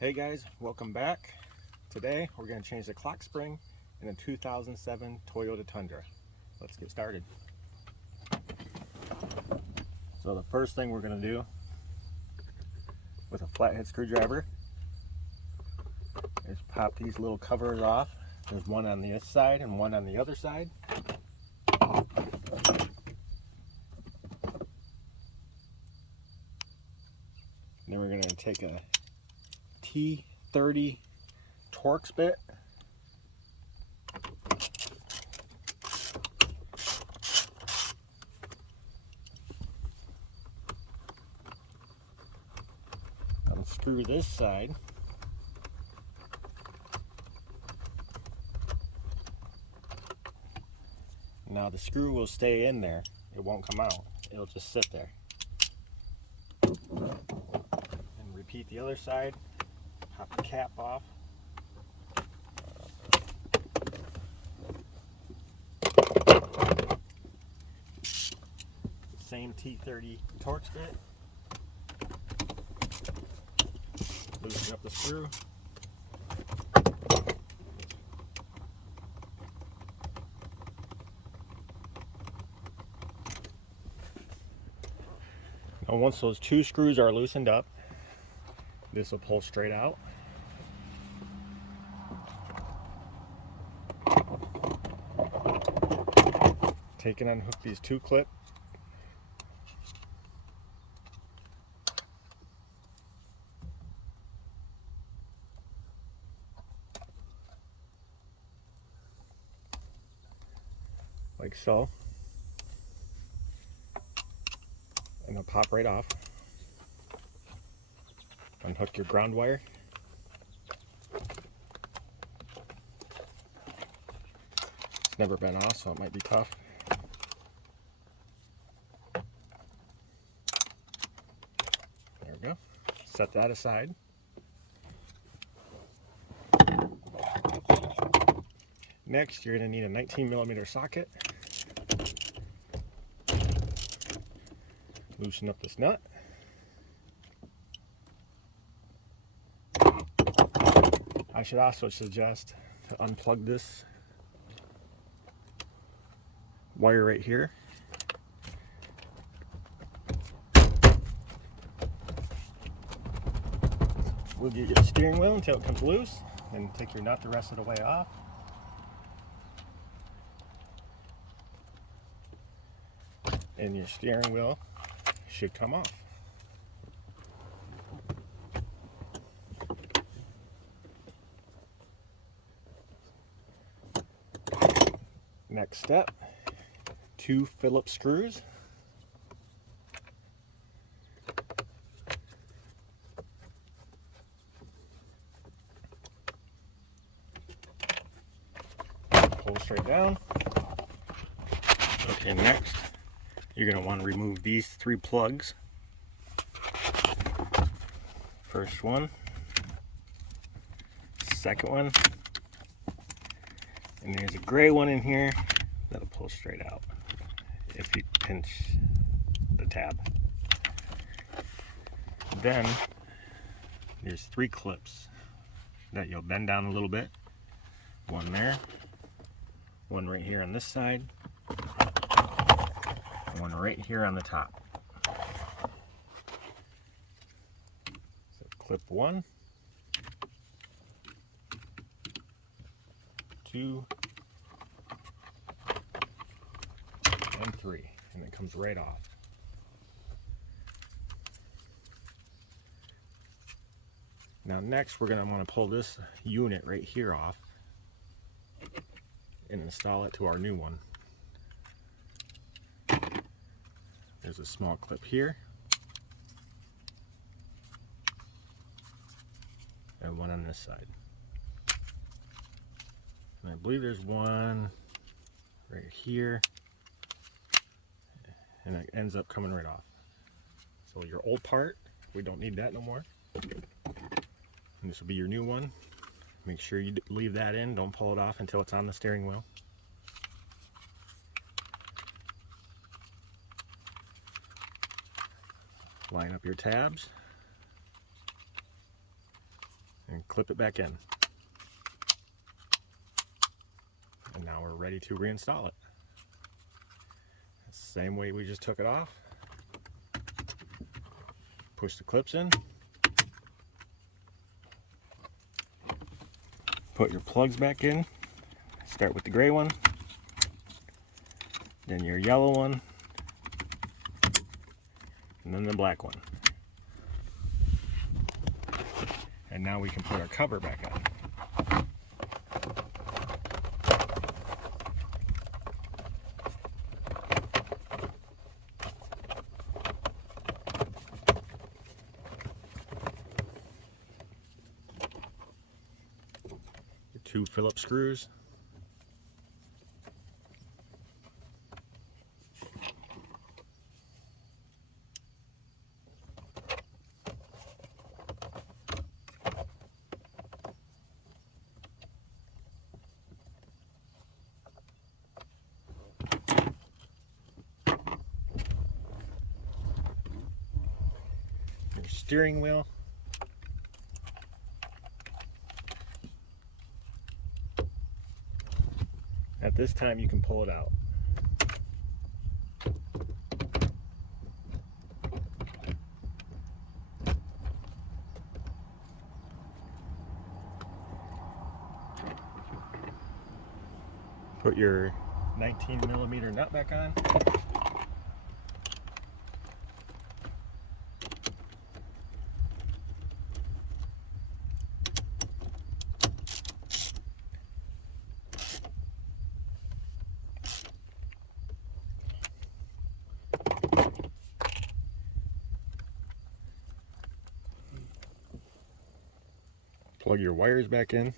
Hey guys, welcome back. Today we're going to change the clock spring in a 2007 Toyota Tundra. Let's get started. So the first thing we're going to do with a flathead screwdriver is pop these little covers off. There's one on this side and one on the other side. Then we're going to take a T30 Torx bit. Unscrew this side. Now the screw will stay in there. It won't come out. It'll just sit there. And repeat the other side. Pop the cap off. Same T30 Torx bit. Loosen up the screw. Now once those two screws are loosened up, this will pull straight out. Take and unhook these two clips. Like so. And they'll pop right off. Unhook your ground wire. It's never been off, so it might be tough. There we go. Set that aside. Next, you're going to need a 19mm socket. Loosen up this nut. I should also suggest to unplug this wire right here. We'll get your steering wheel until it comes loose, then take your nut the rest of the way off. And your steering wheel should come off. Next step, 2 Phillips screws. Pull straight down. Okay, next, you're going to want to remove these 3 plugs. First one, second one, and there's a gray one in here that'll pull straight out if you pinch the tab. Then there's 3 clips that you'll bend down a little bit. One there, one right here on this side, one right here on the top. So clip 1, 2, and 3, and it comes right off. Now next we're going to want to pull this unit right here off and install it to our new one. There's a small clip here and one on this side. And I believe there's one right here, and it ends up coming right off. So your old part, we don't need that no more. And this will be your new one. Make sure you leave that in, don't pull it off until it's on the steering wheel. Line up your tabs. and clip it back in. And now we're ready to reinstall it. Same way we just took it off. Push the clips in. Put your plugs back in. Start with the gray one, then your yellow one, and then the black one. And now we can put our cover back on. Your 2 Phillips screws. Your steering wheel. At this time you can pull it out. Put your 19mm nut back on. Plug your wires back in.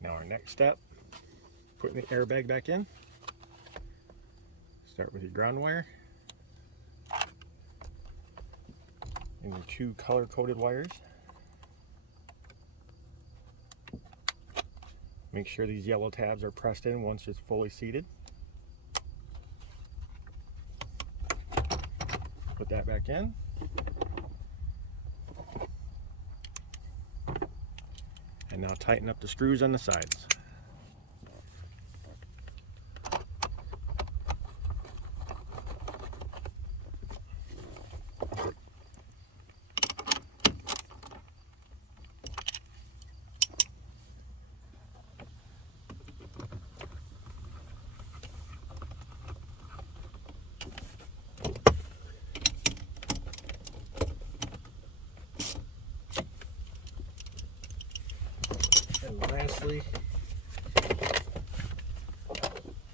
Now our next step, putting the airbag back in. Start with your ground wire and your 2 color-coded wires. Make sure these yellow tabs are pressed in once it's fully seated. Put that back in. And now tighten up the screws on the sides. And lastly,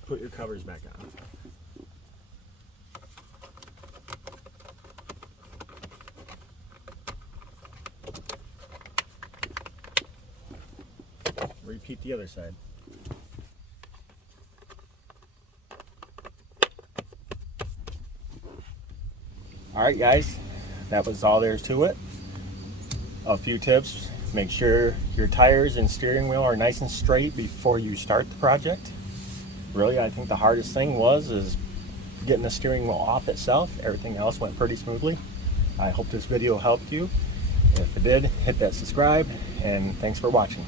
put your covers back on. Repeat the other side. Alright guys, that was all there is to it. A few tips. Make sure your tires and steering wheel are nice and straight before you start the project. Really, I think the hardest thing is getting the steering wheel off itself. Everything else went pretty smoothly. I hope this video helped you. If it did, hit that subscribe, and thanks for watching.